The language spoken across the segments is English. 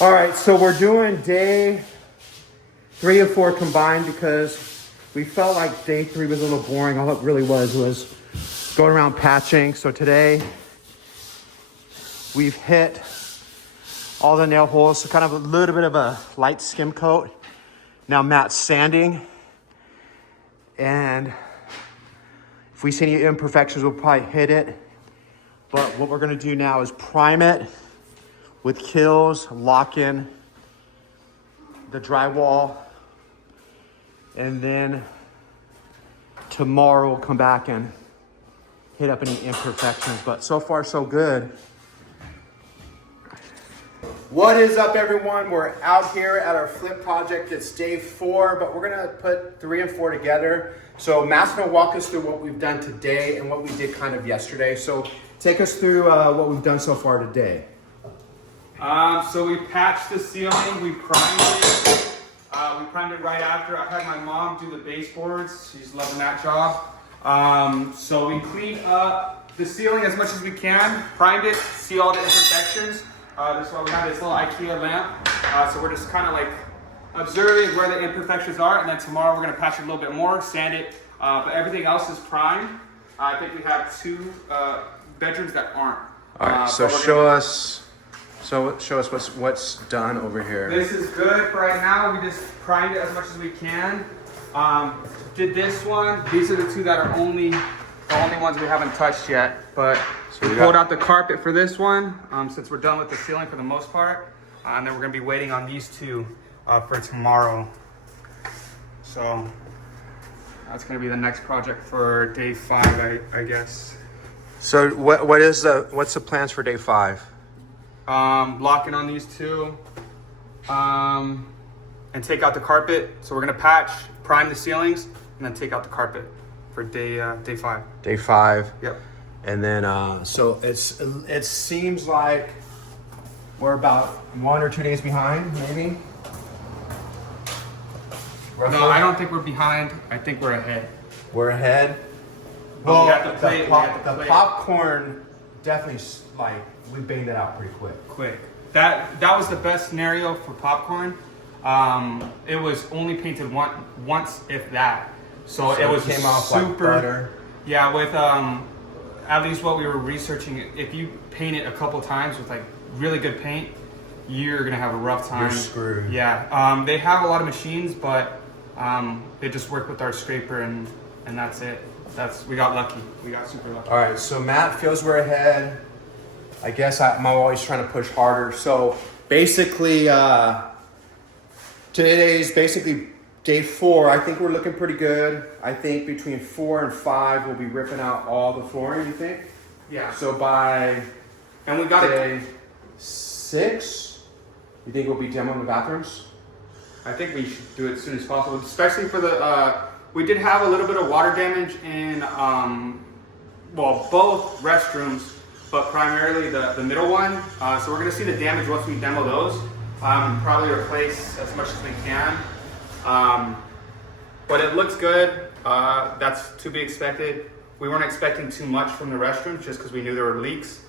All right, so we're doing day 3 and 4 combined because we felt like day 3 was a little boring. All it really was going around patching. So today we've hit all the nail holes, so kind of a little bit of a light skim coat. Now Matt's sanding, and if we see any imperfections, we'll probably hit it. But what we're gonna do now is prime it with kills, lock in the drywall, and then tomorrow we'll come back and hit up any imperfections. But so far so good. What is up, everyone? We're out here at our flip project. It's day 4, but we're gonna put 3 and 4 together. So Matt's gonna walk us through what we've done today and what we did kind of yesterday. So take us through what we've done so far today. So we patched the ceiling, we primed it. We primed it right after. I had my mom do the baseboards. She's loving that job. So we cleaned up the ceiling as much as we can, primed it, see all the imperfections. That's why we have this little IKEA lamp. So we're just kind of like observing where the imperfections are, and then tomorrow we're gonna patch it a little bit more, sand it, but everything else is primed. I think we have 2 bedrooms that aren't. All right, so show us what's done over here. This is good for right now. We just primed it as much as we can. Did this one. These are the 2 that are the only ones we haven't touched yet. But so we pulled out the carpet for this one, since we're done with the ceiling for the most part. And then we're gonna be waiting on these 2 for tomorrow. So that's gonna be the next project for day 5, I guess. So what's the plans for day 5? Locking on these 2, and take out the carpet. So we're gonna patch, prime the ceilings, and then take out the carpet for day 5. Day 5. Yep. And then so it seems like we're about 1 or 2 days behind, maybe. Roughly? No, I don't think we're behind. I think we're ahead. We're ahead. But Well, we have to play the popcorn definitely, like, we banged that out pretty quick. That was the best scenario for popcorn. It was only painted once, if that. So it was came off super. like butter. Yeah, with at least what we were researching, if you paint it a couple times with like really good paint, you're gonna have a rough time. You're screwed. Yeah. They have a lot of machines, but they just work with our scraper, and that's it. We got lucky. We got super lucky. All right, so Matt feels we're ahead. I guess I'm always trying to push harder. So basically, today's basically day 4. I think we're looking pretty good. I think between 4 and 5, we'll be ripping out all the flooring, you think? Yeah. So by And we got day 6, you think we'll be demoing the bathrooms? I think we should do it as soon as possible, especially for the. We did have a little bit of water damage in, both restrooms, but primarily the middle one. So we're gonna see the damage once we demo those. Probably replace as much as we can. But it looks good. That's to be expected. We weren't expecting too much from the restrooms just because we knew there were leaks.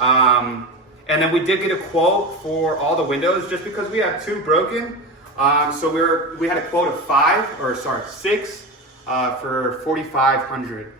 And then we did get a quote for all the windows just because we have 2 broken. So we had a quote of 6 for $4,500.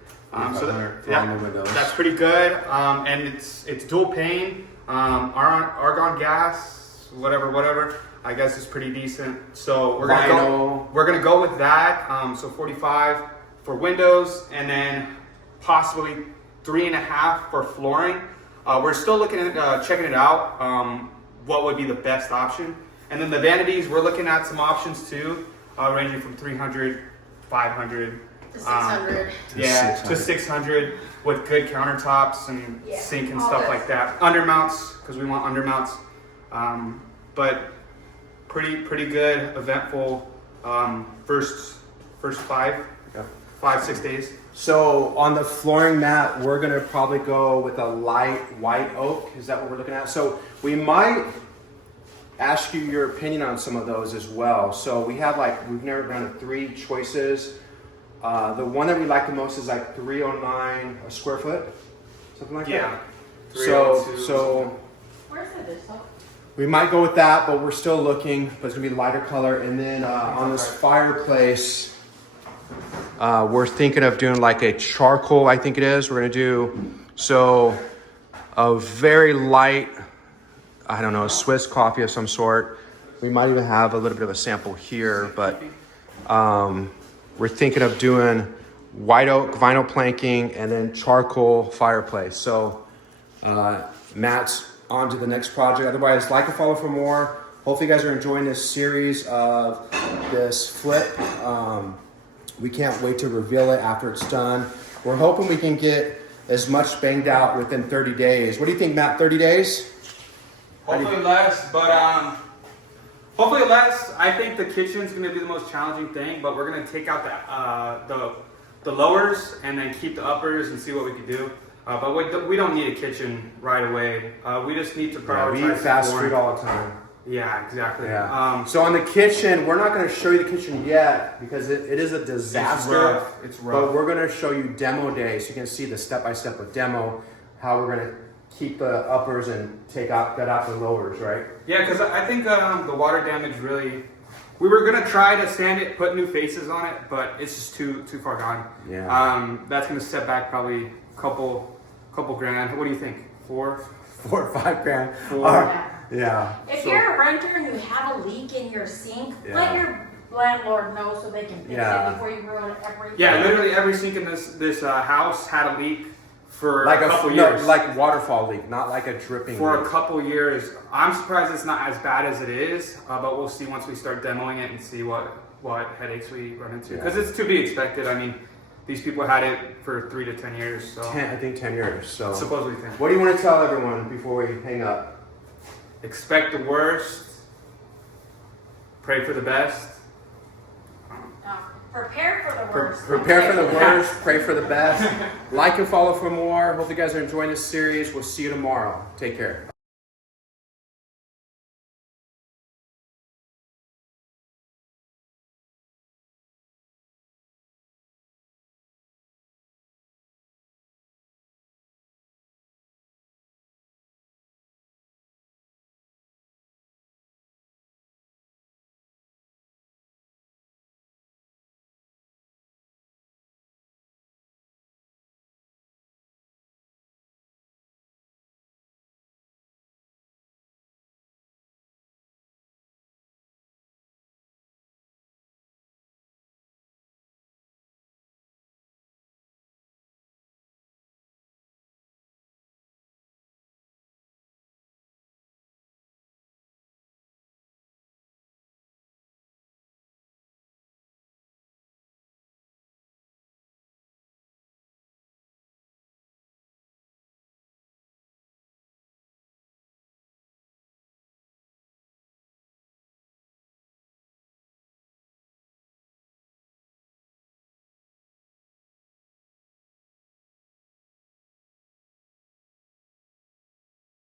That's pretty good. And it's dual pane, argon gas, whatever. I guess it's pretty decent. So we're gonna go with that. So 45 for windows, and then possibly 3.5 for flooring. We're still looking at checking it out. What would be the best option? And then the vanities, we're looking at some options too, ranging from 300, 500. To 600. To 600 with good countertops and sink and stuff like that. Undermounts, because we want undermounts. But pretty good, eventful first 5-6 days. So on the flooring mat, we're gonna probably go with a light white oak. Is that what we're looking at? So we might ask you your opinion on some of those as well. So we've never done 3 choices. The one that we like the most is like $309 a square foot, something like that. Yeah. So Where's the dish soap? we might go with that, but we're still looking. But it's gonna be lighter color. And then on this fireplace, we're thinking of doing like a charcoal. I think it is. We're gonna do so a very light, I don't know, a Swiss coffee of some sort. We might even have a little bit of a sample here, but we're thinking of doing white oak vinyl planking and then charcoal fireplace. So Matt's on to the next project. Otherwise, like and follow for more. Hopefully you guys are enjoying this series of this flip. We can't wait to reveal it after it's done. We're hoping we can get as much banged out within 30 days. What do you think, Matt, 30 days? Hopefully less, but hopefully less. I think the kitchen's gonna be the most challenging thing, but we're gonna take out the lowers and then keep the uppers and see what we can do. But we don't need a kitchen right away. We just need to prioritize. We eat fast flooring. food all the time. Yeah, exactly. Yeah. So on the kitchen, we're not going to show you the kitchen yet because it is a disaster. It's rough. But we're going to show you demo day, so you can see the step-by-step of demo, how we're going to keep the uppers and get out the lowers, right? Yeah, because I think the water damage really. We were gonna try to sand it, put new faces on it, but it's just too far gone. Yeah. That's gonna set back probably a couple grand. What do you think? 4 or 5 grand. Yeah. Yeah. If you're a renter and you have a leak in your sink, Yeah. let your landlord know so they can fix Yeah. it before you ruin everything. Yeah, literally every sink in this house had a leak for Like a couple years. like waterfall leak, not like a dripping For leak. a couple years. I'm surprised it's not as bad as it is, but we'll see once we start demoing it and see what headaches we run into. Because it's to be expected. I mean, these people had it for 3 to 10 years. So 10, I think 10 years. So supposedly 10. what do you want to tell everyone before we hang up? Expect the worst. Pray for the best. Prepare for the worst. Prepare for the worst, pray for the best. Like and follow for more. Hope you guys are enjoying this series. We'll see you tomorrow. Take care.